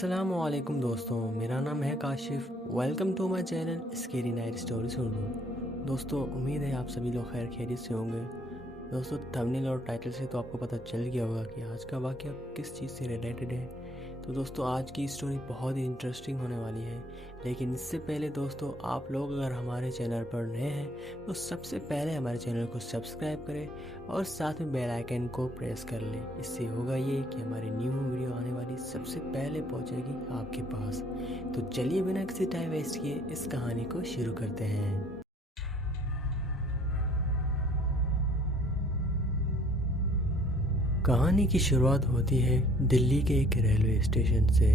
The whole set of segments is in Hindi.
अस्सलामुअलैकुम दोस्तों, मेरा नाम है Kashif. Welcome to my channel scary night stories Urdu. दोस्तों, उम्मीद है आप सभी लोग खैर खैरियत से होंगे। दोस्तों, थंबनेल और टाइटल से तो आपको पता चल गया होगा कि आज का वाक़या किस चीज़ से रिलेटेड है। तो दोस्तों, आज की स्टोरी बहुत ही इंटरेस्टिंग होने वाली है। लेकिन इससे पहले दोस्तों, आप लोग अगर हमारे चैनल पर नए हैं तो सबसे पहले हमारे चैनल को सब्सक्राइब करें और साथ में बेल आइकन को प्रेस कर लें। इससे होगा ये कि हमारी न्यू वीडियो आने वाली सबसे पहले पहुंचेगी आपके पास। तो चलिए बिना किसी टाइम वेस्ट किए इस कहानी को शुरू करते हैं। कहानी की शुरुआत होती है दिल्ली के एक रेलवे स्टेशन से।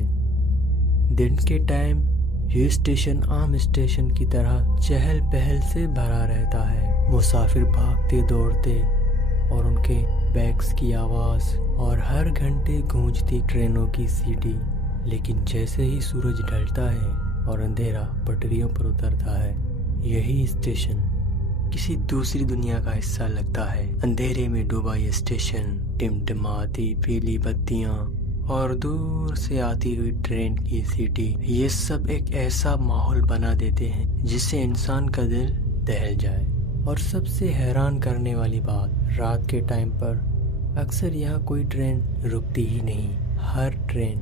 दिन के टाइम ये स्टेशन आम स्टेशन की तरह चहल पहल से भरा रहता है। मुसाफिर भागते दौड़ते और उनके बैग्स की आवाज़ और हर घंटे गूंजती ट्रेनों की सीटी। लेकिन जैसे ही सूरज ढलता है और अंधेरा पटरियों पर उतरता है, यही स्टेशन किसी दूसरी दुनिया का हिस्सा लगता है। अंधेरे में डूबा ये स्टेशन, टिमटिमाती पीली बत्तियां और दूर से आती हुई ट्रेन की सीटी, ये सब एक ऐसा माहौल बना देते हैं जिससे इंसान का दिल दहल जाए। और सबसे हैरान करने वाली बात, रात के टाइम पर अक्सर यहाँ कोई ट्रेन रुकती ही नहीं। हर ट्रेन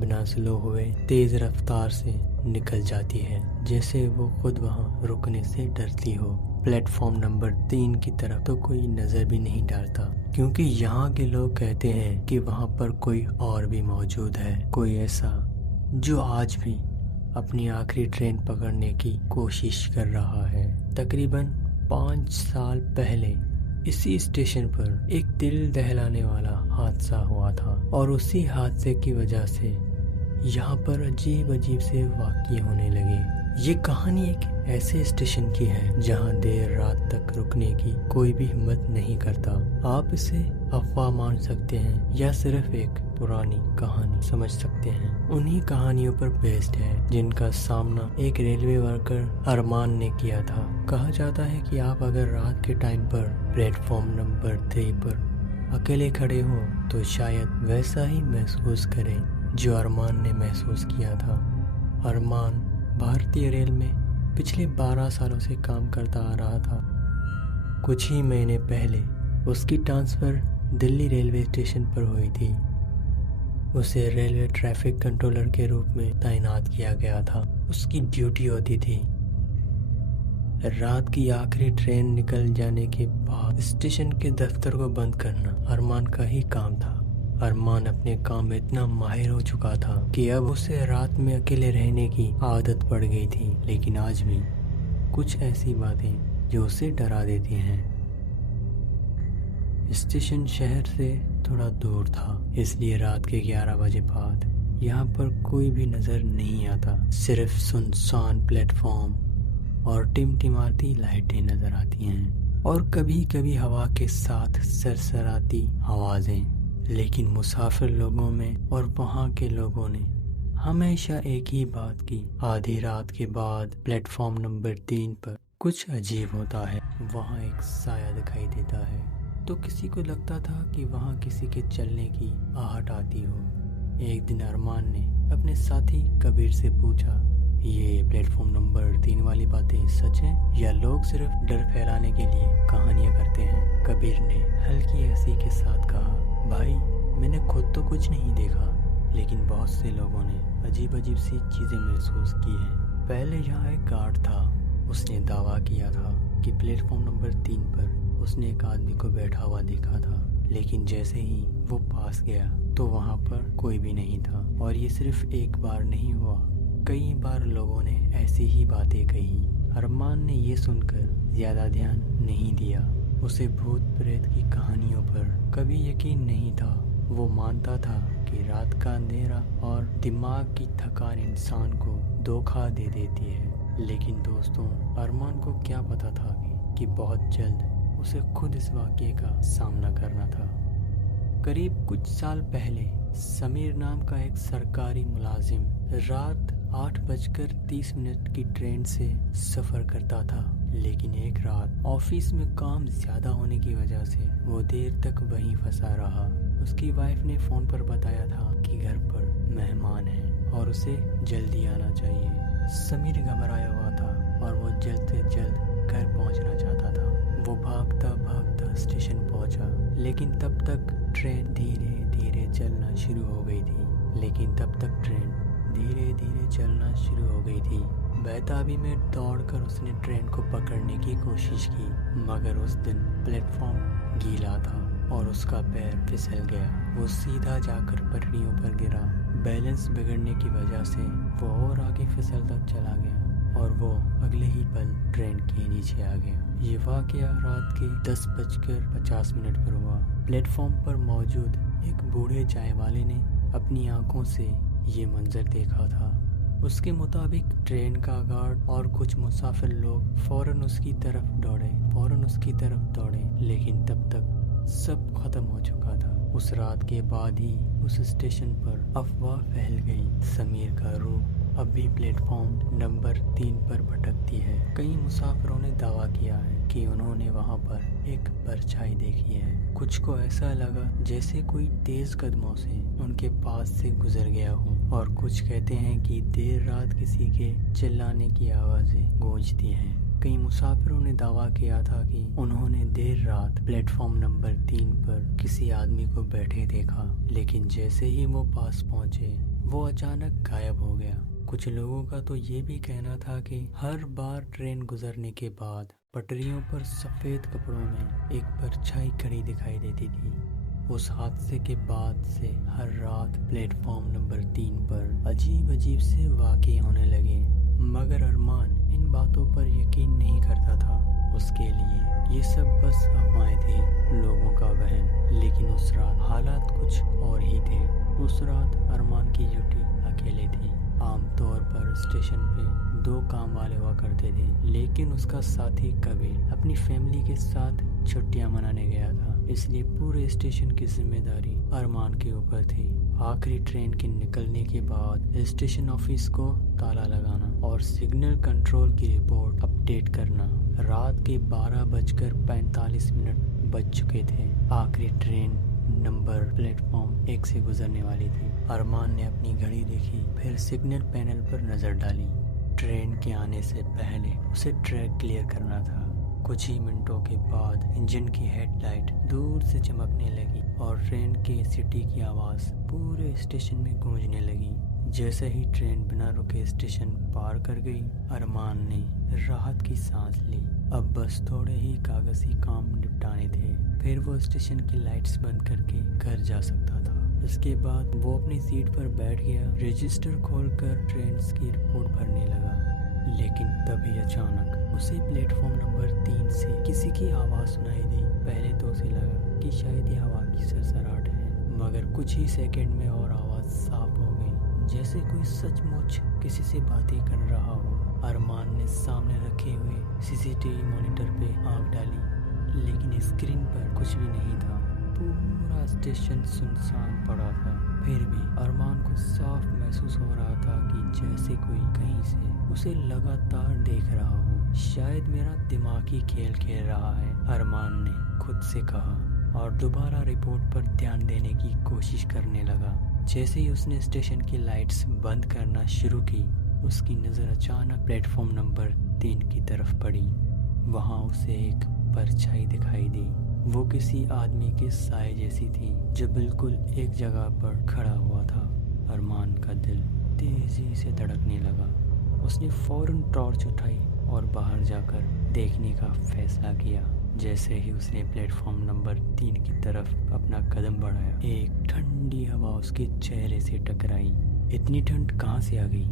बिना स्लो हुए तेज रफ्तार से निकल जाती है, जैसे वो खुद वहाँ रुकने से डरती हो। प्लेटफॉर्म नंबर 3 की तरफ तो कोई नज़र भी नहीं डालता, क्योंकि यहाँ के लोग कहते हैं कि वहाँ पर कोई और भी मौजूद है, कोई ऐसा जो आज भी अपनी आखिरी ट्रेन पकड़ने की कोशिश कर रहा है। तकरीबन 5 साल पहले इसी स्टेशन पर एक दिल दहलाने वाला हादसा हुआ था, और उसी हादसे की वजह से यहाँ पर अजीब अजीब से वाक़ये होने लगे। ये कहानी एक ऐसे स्टेशन की है जहाँ देर रात तक रुकने की कोई भी हिम्मत नहीं करता। आप इसे अफवाह मान सकते हैं या सिर्फ एक पुरानी कहानी समझ सकते हैं। उन्हीं कहानियों पर बेस्ड है जिनका सामना एक रेलवे वर्कर अरमान ने किया था। कहा जाता है कि आप अगर रात के टाइम पर प्लेटफॉर्म नंबर 3 पर अकेले खड़े हो तो शायद वैसा ही महसूस करें जो अरमान ने महसूस किया था। अरमान भारतीय रेल में पिछले 12 सालों से काम करता आ रहा था। कुछ ही महीने पहले उसकी ट्रांसफ़र दिल्ली रेलवे स्टेशन पर हुई थी। उसे रेलवे ट्रैफिक कंट्रोलर के रूप में तैनात किया गया था। उसकी ड्यूटी होती थी रात की आखिरी ट्रेन निकल जाने के बाद स्टेशन के दफ्तर को बंद करना अरमान का ही काम था। अरमान अपने काम में इतना माहिर हो चुका था कि अब उसे रात में अकेले रहने की आदत पड़ गई थी। लेकिन आज भी कुछ ऐसी बातें जो उसे डरा देती हैं। स्टेशन शहर से थोड़ा दूर था, इसलिए रात के 11 बजे बाद यहाँ पर कोई भी नज़र नहीं आता। सिर्फ सुनसान प्लेटफॉर्म और टिमटिमाती लाइटें नज़र आती हैं, और कभी कभी हवा के साथ सरसराती आवाज़ें। लेकिन मुसाफिर लोगों में और वहाँ के लोगों ने हमेशा एक ही बात की, आधी रात के बाद प्लेटफॉर्म नंबर 3 पर कुछ अजीब होता है। वहाँ एक साया दिखाई देता है, तो किसी को लगता था कि वहाँ किसी के चलने की आहट आती हो। एक दिन अरमान ने अपने साथी कबीर से पूछा, ये प्लेटफॉर्म नंबर 3 वाली बातें सच हैं या लोग सिर्फ डर फैलाने के लिए कहानियाँ करते हैं? कबीर ने हल्की हंसी के साथ कहा, भाई, मैंने खुद तो कुछ नहीं देखा, लेकिन बहुत से लोगों ने अजीब अजीब सी चीज़ें महसूस की हैं। पहले यहाँ एक गार्ड था, उसने दावा किया था कि प्लेटफॉर्म नंबर 3 पर उसने एक आदमी को बैठा हुआ देखा था, लेकिन जैसे ही वो पास गया तो वहाँ पर कोई भी नहीं था। और ये सिर्फ एक बार नहीं हुआ, कई बार लोगों ने ऐसी ही बातें कही। अरमान ने ये सुनकर ज़्यादा ध्यान नहीं दिया। उसे भूत प्रेत की कहानियों पर कभी यकीन नहीं था। वो मानता था कि रात का अंधेरा और दिमाग की थकान इंसान को धोखा दे देती है। लेकिन दोस्तों, अरमान को क्या पता था कि बहुत जल्द उसे खुद इस वाक़ये का सामना करना था। करीब कुछ साल पहले समीर नाम का एक सरकारी मुलाजिम रात 8:30 की ट्रेन से सफ़र करता था। लेकिन एक रात ऑफिस में काम ज़्यादा होने की वजह से वो देर तक वहीं फंसा रहा। उसकी वाइफ ने फ़ोन पर बताया था कि घर पर मेहमान हैं। और उसे जल्दी आना चाहिए। समीर घबराया हुआ था और वो जल्द से जल्द घर पहुंचना चाहता था। वो भागता भागता स्टेशन पहुंचा, लेकिन तब तक ट्रेन धीरे धीरे चलना शुरू हो गई थी। बेताबी में दौड़कर उसने ट्रेन को पकड़ने की कोशिश की, मगर उस दिन प्लेटफॉर्म गीला था और उसका पैर फिसल गया। वो सीधा जाकर पटरियों पर गिरा। बैलेंस बिगड़ने की वजह से वो और आगे फिसलता चला गया और वो अगले ही पल ट्रेन के नीचे आ गया। ये वाकया रात के 10:50 पर हुआ। प्लेटफॉर्म पर मौजूद एक बूढ़े चाय वाले ने अपनी आंखों से ये मंजर देखा था। उसके मुताबिक ट्रेन का गार्ड और कुछ मुसाफिर लोग फौरन उसकी तरफ दौड़े, लेकिन तब तक सब खत्म हो चुका था। उस रात के बाद ही उस स्टेशन पर अफवाह फैल गई। समीर का रूह अब भी प्लेटफॉर्म नंबर 3 पर भटकती है। कई मुसाफिरों ने दावा किया है कि उन्होंने वहां पर एक परछाई देखी है। कुछ को ऐसा लगा जैसे कोई तेज कदमों से उनके पास से गुजर गया हो, और कुछ कहते हैं कि देर रात किसी के चिल्लाने की आवाजें गूंजती हैं। कई मुसाफिरों ने दावा किया था कि उन्होंने देर रात प्लेटफॉर्म नंबर 3 पर किसी आदमी को बैठे देखा, लेकिन जैसे ही वो पास पहुंचे वो अचानक गायब हो गया। कुछ लोगों का तो ये भी कहना था कि हर बार ट्रेन गुजरने के बाद पटरियों पर सफेद कपड़ों में एक परछाई खड़ी दिखाई देती थी। उस हादसे के बाद से हर रात प्लेटफॉर्म नंबर 3 पर अजीब से वाक़ये होने लगे, मगर अरमान इन बातों पर यकीन नहीं करता था। उसके लिए ये सब बस अफवाहें थी, लोगों का वहम। लेकिन उस रात हालात कुछ और ही थे। उस रात अरमान की ड्यूटी अकेले थी। आमतौर पर स्टेशन पे 2 काम वाले हुआ करते थे, लेकिन उसका साथी कबीर अपनी फैमिली के साथ छुट्टियां मनाने गया था, इसलिए पूरे स्टेशन की जिम्मेदारी अरमान के ऊपर थी। आखिरी ट्रेन के निकलने के बाद स्टेशन ऑफिस को ताला लगाना और सिग्नल कंट्रोल की रिपोर्ट अपडेट करना। रात के 12:45 बज चुके थे। आखिरी ट्रेन नंबर प्लेटफॉर्म 1 से गुजरने वाली थी। अरमान ने अपनी घड़ी देखी, फिर सिग्नल पैनल पर नजर डाली। ट्रेन के आने से पहले उसे ट्रैक क्लियर करना था। कुछ ही मिनटों के बाद इंजन की हेडलाइट दूर से चमकने लगी और ट्रेन के सीटी की आवाज़ पूरे स्टेशन में गूंजने लगी। जैसे ही ट्रेन बिना रुके स्टेशन पार कर गई, अरमान ने राहत की सांस ली। अब बस थोड़े ही कागजी काम निपटाने थे, फिर वो स्टेशन की लाइट्स बंद करके घर जा सकता था। इसके बाद वो अपनी सीट पर बैठ गया, रजिस्टर खोलकर ट्रेन की रिपोर्ट भरने लगा। लेकिन तभी अचानक उसे प्लेटफॉर्म नंबर 3 से किसी की आवाज़ सुनाई दी। पहले तो उसे लगा कि शायद ये हवा की सरसराहट है, मगर कुछ ही सेकंड में और आवाज़ साफ हो गई, जैसे कोई सचमुच किसी से बातें कर रहा हो। अरमान ने सामने रखे हुए सीसीटीवी मॉनिटर पे आंख डाली, लेकिन स्क्रीन पर कुछ भी नहीं था। पूरा स्टेशन सुनसान पड़ा था। फिर भी अरमान को साफ महसूस हो रहा था कि जैसे कोई कहीं से उसे लगातार देख रहा हो। शायद मेरा दिमाग ही खेल खेल रहा है, अरमान ने खुद से कहा और दोबारा रिपोर्ट पर ध्यान देने की कोशिश करने लगा। जैसे ही उसने स्टेशन की लाइट्स बंद करना शुरू की, उसकी नज़र अचानक प्लेटफॉर्म नंबर 3 की तरफ पड़ी। वहाँ उसे एक परछाई दिखाई दी। वो किसी आदमी के साए जैसी थी जो बिल्कुल एक जगह पर खड़ा हुआ था। अरमान का दिल तेजी से धड़कने लगा। उसने फौरन टॉर्च उठाई और बाहर जाकर देखने का फैसला किया। जैसे ही उसने प्लेटफॉर्म नंबर 3 की तरफ अपना कदम बढ़ाया, एक ठंडी हवा उसके चेहरे से टकराई। इतनी ठंड कहाँ से आ गई,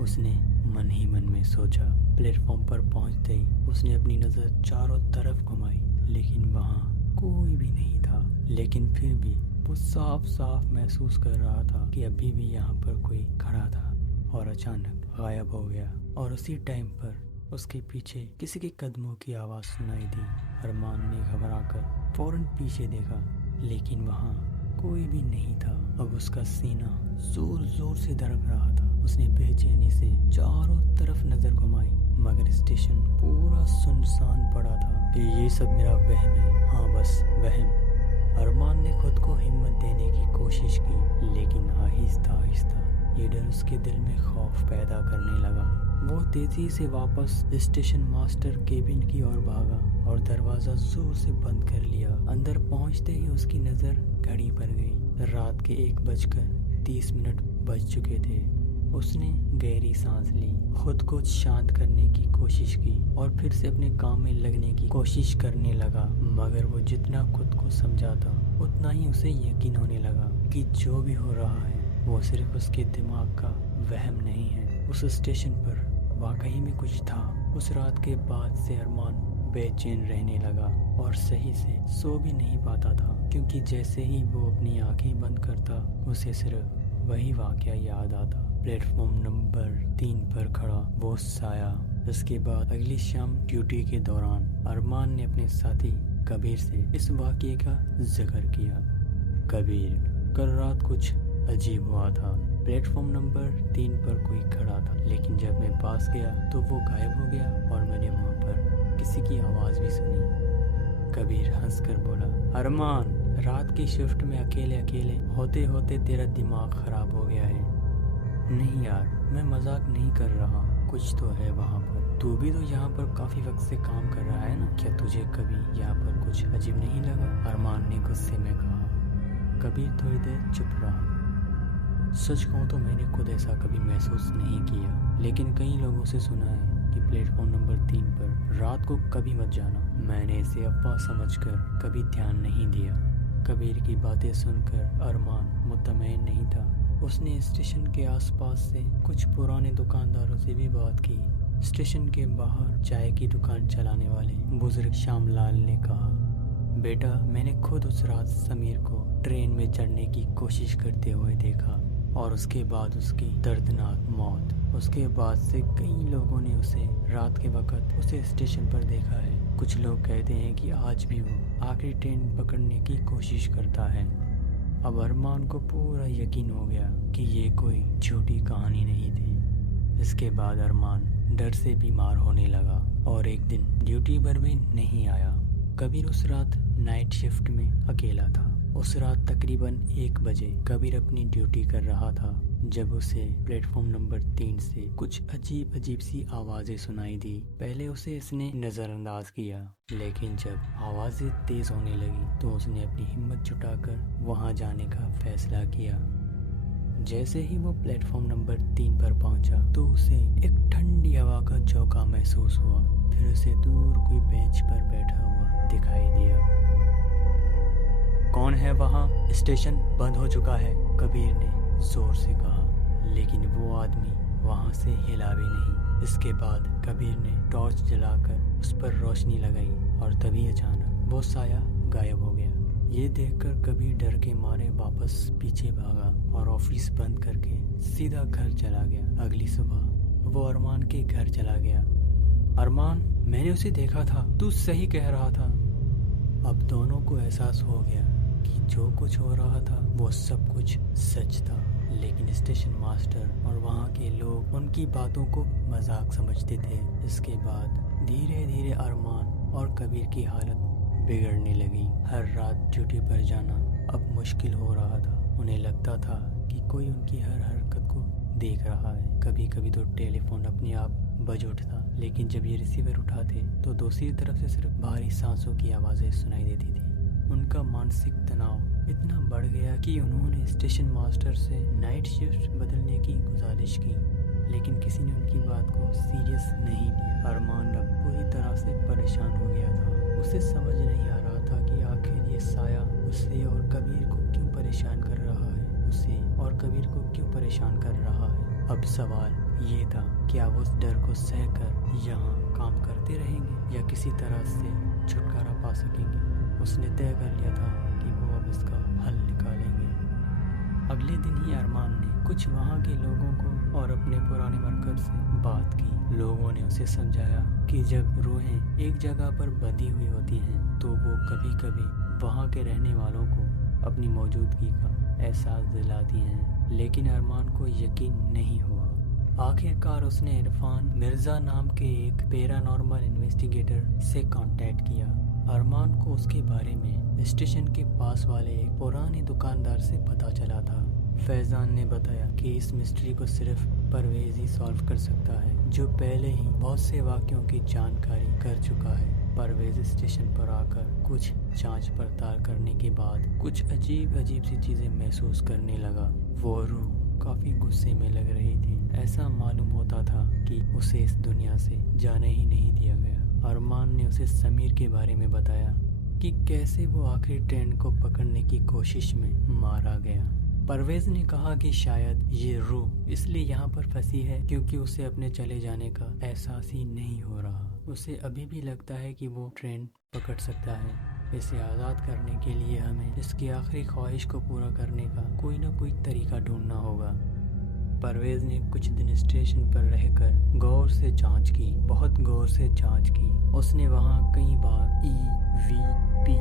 उसने मन ही मन में सोचा। प्लेटफॉर्म पर पहुंचते ही उसने अपनी नज़र चारों तरफ घुमाई, लेकिन वहाँ कोई भी नहीं था। लेकिन फिर भी वो साफ साफ महसूस कर रहा था कि अभी भी यहाँ पर कोई खड़ा था, और अचानक गायब हो गया। और उसी टाइम पर उसके पीछे किसी के कदमों की आवाज़ सुनाई दी। अरमान ने घबराकर फौरन पीछे देखा, लेकिन वहाँ कोई भी नहीं था। अब उसका सीना जोर जोर से धड़क रहा था। उसने बेचैनी से चारों तरफ नजर घुमाई, मगर स्टेशन पूरा सुनसान पड़ा था। ये सब मेरा वहम है, हाँ बस वहम। अरमान ने खुद को हिम्मत देने की कोशिश की, लेकिन आहिस्ता आहिस्ता ये डर उसके दिल में खौफ पैदा करने लगा। वो तेजी से वापस स्टेशन मास्टर केबिन की ओर भागा और दरवाजा जोर से बंद कर लिया। अंदर पहुंचते ही उसकी नजर घड़ी पर गई। रात के 1:30 बज चुके थे। उसने गहरी सांस ली, खुद को शांत करने की कोशिश की और फिर से अपने काम में लगने की कोशिश करने लगा। मगर वो जितना खुद को समझाता उतना ही उसे यकीन होने लगा कि जो भी हो रहा है वो सिर्फ उसके दिमाग का वहम नहीं है। उस स्टेशन पर वाकई में कुछ था। उस रात के बाद से अरमान बेचैन रहने लगा और सही से सो भी नहीं पाता था, क्योंकि जैसे ही वो अपनी आंखें बंद करता उसे सिर्फ वही वाकया याद आता। प्लेटफॉर्म नंबर 3 पर खड़ा वो साया। इसके बाद अगली शाम ड्यूटी के दौरान अरमान ने अपने साथी कबीर से इस वाकये का जिक्र किया। कबीर, कल रात कुछ अजीब हुआ था। प्लेटफॉर्म नंबर 3 पर कोई खड़ा था, लेकिन जब मैं पास गया तो वो गायब हो गया और मैंने वहाँ पर किसी की आवाज़ भी सुनी। कबीर हंसकर बोला, अरमान, रात की शिफ्ट में अकेले अकेले होते होते तेरा दिमाग खराब हो गया है। नहीं यार, मैं मजाक नहीं कर रहा, कुछ तो है वहाँ पर। तू भी तो यहाँ पर काफ़ी वक्त से काम कर रहा है ना, क्या तुझे कभी यहाँ पर कुछ अजीब नहीं लगा? अरमान ने गुस्से में कहा। कबीर थोड़ी देर चुप रहा। सच कहूँ तो मैंने खुद ऐसा कभी महसूस नहीं किया, लेकिन कई लोगों से सुना है कि प्लेटफॉर्म नंबर 3 पर रात को कभी मत जाना। मैंने इसे अफवाह समझकर कभी ध्यान नहीं दिया। कबीर की बातें सुनकर अरमान मुतमईन नहीं था। उसने स्टेशन के आसपास से कुछ पुराने दुकानदारों से भी बात की। स्टेशन के बाहर चाय की दुकान चलाने वाले बुजुर्ग श्यामलाल ने कहा, बेटा, मैंने खुद उस रात समीर को ट्रेन में चढ़ने की कोशिश करते हुए देखा और उसके बाद उसकी दर्दनाक मौत। उसके बाद से कई लोगों ने उसे रात के वक्त उसे स्टेशन पर देखा है। कुछ लोग कहते हैं कि आज भी वो आखिरी ट्रेन पकड़ने की कोशिश करता है। अब अरमान को पूरा यकीन हो गया कि ये कोई झूठी कहानी नहीं थी। इसके बाद अरमान डर से बीमार होने लगा और एक दिन ड्यूटी पर भी नहीं आया। कबीर उस रात नाइट शिफ्ट में अकेला था। उस रात तकरीबन 1 बजे कबीर अपनी ड्यूटी कर रहा था जब उसे प्लेटफॉर्म नंबर 3 से कुछ अजीब सी आवाज़ें सुनाई दी। पहले उसे इसने नज़रअंदाज किया, लेकिन जब आवाज़ें तेज़ होने लगी तो उसने अपनी हिम्मत जुटाकर वहां जाने का फैसला किया। जैसे ही वो प्लेटफॉर्म नंबर 3 पर पहुंचा तो उसे एक ठंडी हवा का झोंका महसूस हुआ। फिर उसे दूर कोई बेंच पर बैठा हुआ दिखाई दिया। कौन है वहाँ? स्टेशन बंद हो चुका है, कबीर ने जोर से कहा, लेकिन वो आदमी वहाँ से हिला भी नहीं। इसके बाद कबीर ने टॉर्च जलाकर उस पर रोशनी लगाई और तभी अचानक वो साया गायब हो गया। ये देखकर कबीर डर के मारे वापस पीछे भागा और ऑफिस बंद करके सीधा घर चला गया। अगली सुबह वो अरमान के घर चला गया। अरमान, मैंने उसे देखा था, तू सही कह रहा था। अब दोनों को एहसास हो गया कि जो कुछ हो रहा था वो सब कुछ सच था, लेकिन स्टेशन मास्टर और वहाँ के लोग उनकी बातों को मजाक समझते थे। इसके बाद धीरे धीरे अरमान और कबीर की हालत बिगड़ने लगी। हर रात ड्यूटी पर जाना अब मुश्किल हो रहा था। उन्हें लगता था कि कोई उनकी हर हरकत को देख रहा है। कभी कभी तो टेलीफोन अपने आप बज उठता, लेकिन जब ये रिसीवर उठाते तो दूसरी तरफ से सिर्फ भारी सांसों की आवाज़ें सुनाई देती थी। उनका मानसिक तनाव इतना बढ़ गया कि उन्होंने स्टेशन मास्टर से नाइट शिफ्ट बदलने की गुजारिश की, लेकिन किसी ने उनकी बात को सीरियस नहीं लिया। अरमान अब पूरी तरह से परेशान हो गया था। उसे समझ नहीं आ रहा था कि आखिर ये साया उसे और कबीर को क्यों परेशान कर रहा है, उसे और कबीर को क्यों परेशान कर रहा है। अब सवाल ये था, क्या वो उस डर को सहकर यहाँ काम करते रहेंगे या किसी तरह से छुटकारा पा सकेंगे। उसने तय कर लिया था कि वो अब इसका हल निकालेंगे। अगले दिन ही अरमान ने कुछ वहाँ के लोगों को और अपने पुराने वर्कर से बात की। लोगों ने उसे समझाया कि जब रूहें एक जगह पर बंधी हुई होती हैं तो वो कभी कभी वहाँ के रहने वालों को अपनी मौजूदगी का एहसास दिलाती हैं, लेकिन अरमान को यकीन नहीं हुआ। आखिरकार उसने इरफान मिर्ज़ा नाम के एक पैरानॉर्मल इन्वेस्टिगेटर से कांटेक्ट किया। अरमान को उसके बारे में स्टेशन के पास वाले एक पुराने दुकानदार से पता चला था। फैजान ने बताया कि इस मिस्ट्री को सिर्फ परवेज ही सॉल्व कर सकता है, जो पहले ही बहुत से वाक़यों की जानकारी कर चुका है। परवेज स्टेशन पर आकर कुछ जांच पड़ताल करने के बाद कुछ अजीब अजीब सी चीज़ें महसूस करने लगा। वो रूह काफ़ी गुस्से में लग रही थी। ऐसा मालूम होता था कि उसे इस दुनिया से जाने ही नहीं दिया गया। अरमान ने उसे समीर के बारे में बताया कि कैसे वो आखिरी ट्रेन को पकड़ने की कोशिश में मारा गया। परवेज ने कहा कि शायद ये रूह इसलिए यहाँ पर फंसी है क्योंकि उसे अपने चले जाने का एहसास ही नहीं हो रहा। उसे अभी भी लगता है कि वो ट्रेन पकड़ सकता है। इसे आज़ाद करने के लिए हमें इसकी आखिरी ख्वाहिश को पूरा करने का कोई ना कोई तरीका ढूंढना होगा। परवेज ने कुछ दिन स्टेशन पर रहकर गौर से जांच की, बहुत गौर से जांच की। उसने वहाँ कई बार EVP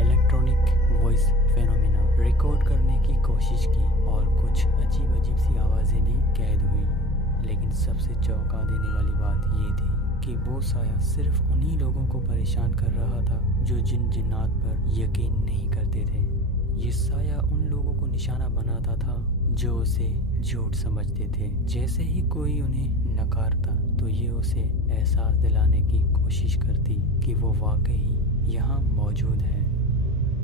electronic voice phenomena record करने की कोशिश की और कुछ अजीब अजीब सी आवाज़ें भी कैद हुई। लेकिन सबसे चौंका देने वाली बात ये थी कि वो साया सिर्फ उन्हीं लोगों को परेशान कर रहा था जो जिन जिन्नात पर यकीन नहीं करते थे। ये साया उन लोगों को निशाना बनाता था जो उसे झूठ समझते थे। जैसे ही कोई उन्हें नकारता तो ये उसे एहसास दिलाने की कोशिश करती कि वो वाकई यहाँ मौजूद है।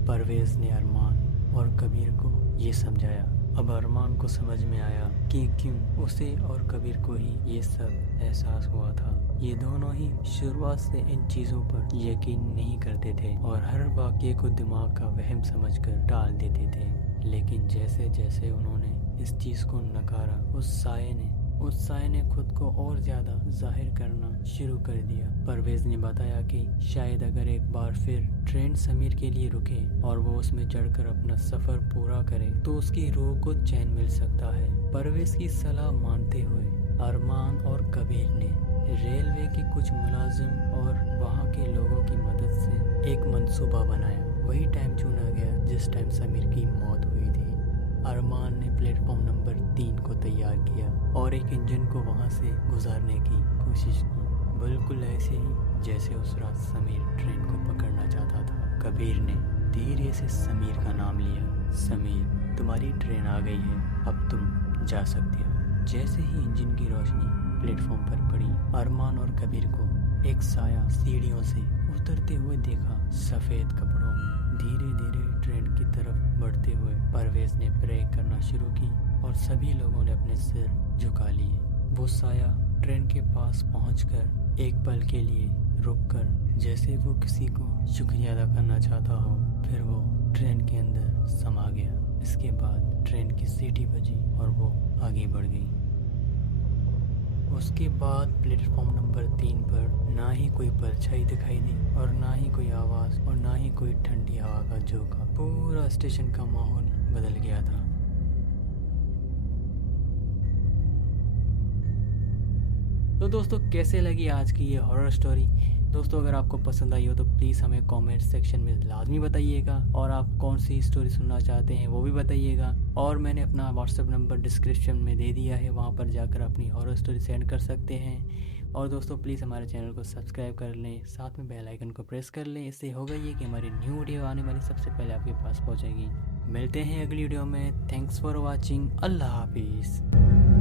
परवेज ने अरमान और कबीर को ये समझाया। अब अरमान को समझ में आया कि क्यों उसे और कबीर को ही ये सब एहसास हुआ था। ये दोनों ही शुरुआत से इन चीज़ों पर यकीन नहीं करते थे और हर वाक़ये को दिमाग का वहम समझकर टाल देते थे। लेकिन जैसे जैसे उन्होंने इस चीज़ को नकारा, उस साये ने खुद को और ज़्यादा जाहिर करना शुरू कर दिया। परवेज ने बताया कि शायद अगर एक बार फिर ट्रेन समीर के लिए रुके और वो उसमें चढ़कर अपना सफ़र पूरा करे तो उसकी रूह को चैन मिल सकता है। परवेज की सलाह मानते हुए अरमान और कबीर ने रेलवे के कुछ मुलाजिम और वहाँ के लोगों की मदद से एक मंसूबा बनाया। वही टाइम चुना गया जिस टाइम समीर की मौत हुई थी। अरमान ने प्लेटफॉर्म नंबर 3 को तैयार किया और एक इंजन को वहाँ से गुजारने की कोशिश की, बिल्कुल ऐसे ही जैसे उस रात समीर ट्रेन को पकड़ना चाहता था। कबीर ने धीरे से समीर का नाम लिया। समीर, तुम्हारी ट्रेन आ गई है, अब तुम जा सकते हो। जैसे ही इंजन की रोशनी प्लेटफॉर्म पर पड़ी, अरमान और कबीर को एक साया सीढ़ियों से उतरते हुए देखा। सफ़ेद कपड़ों में धीरे धीरे ट्रेन की तरफ बढ़ते हुए परवेज ने ब्रेक करना शुरू की और सभी लोगों ने अपने सिर झुका लिए। वो साया ट्रेन के पास पहुंचकर एक पल के लिए रुककर जैसे वो किसी को शुक्रिया अदा करना चाहता हो, फिर वो ट्रेन के अंदर समा गया। इसके बाद ट्रेन की सीटी बजी और वो आगे बढ़ गई। उसके बाद प्लेटफॉर्म नंबर 3 पर ना ही कोई परछाई दिखाई दी और ना ही कोई आवाज़ और ना ही कोई ठंडी हवा का झोंका। पूरा स्टेशन का माहौल बदल गया था। तो दोस्तों, कैसे लगी आज की ये हॉरर स्टोरी? दोस्तों, अगर आपको पसंद आई हो तो प्लीज़ हमें कमेंट सेक्शन में लाजमी बताइएगा और आप कौन सी स्टोरी सुनना चाहते हैं वो भी बताइएगा। और मैंने अपना व्हाट्सएप नंबर डिस्क्रिप्शन में दे दिया है, वहाँ पर जाकर अपनी हॉरर स्टोरी सेंड कर सकते हैं। और दोस्तों, प्लीज़ हमारे चैनल को सब्सक्राइब कर लें, साथ में बेल आइकन को प्रेस कर लें। इससे होगा ये कि हमारी न्यू वीडियो आने वाली सबसे पहले आपके पास पहुँचेगी। मिलते हैं अगली वीडियो में। Thanks for watching. अल्लाह हाफिज़।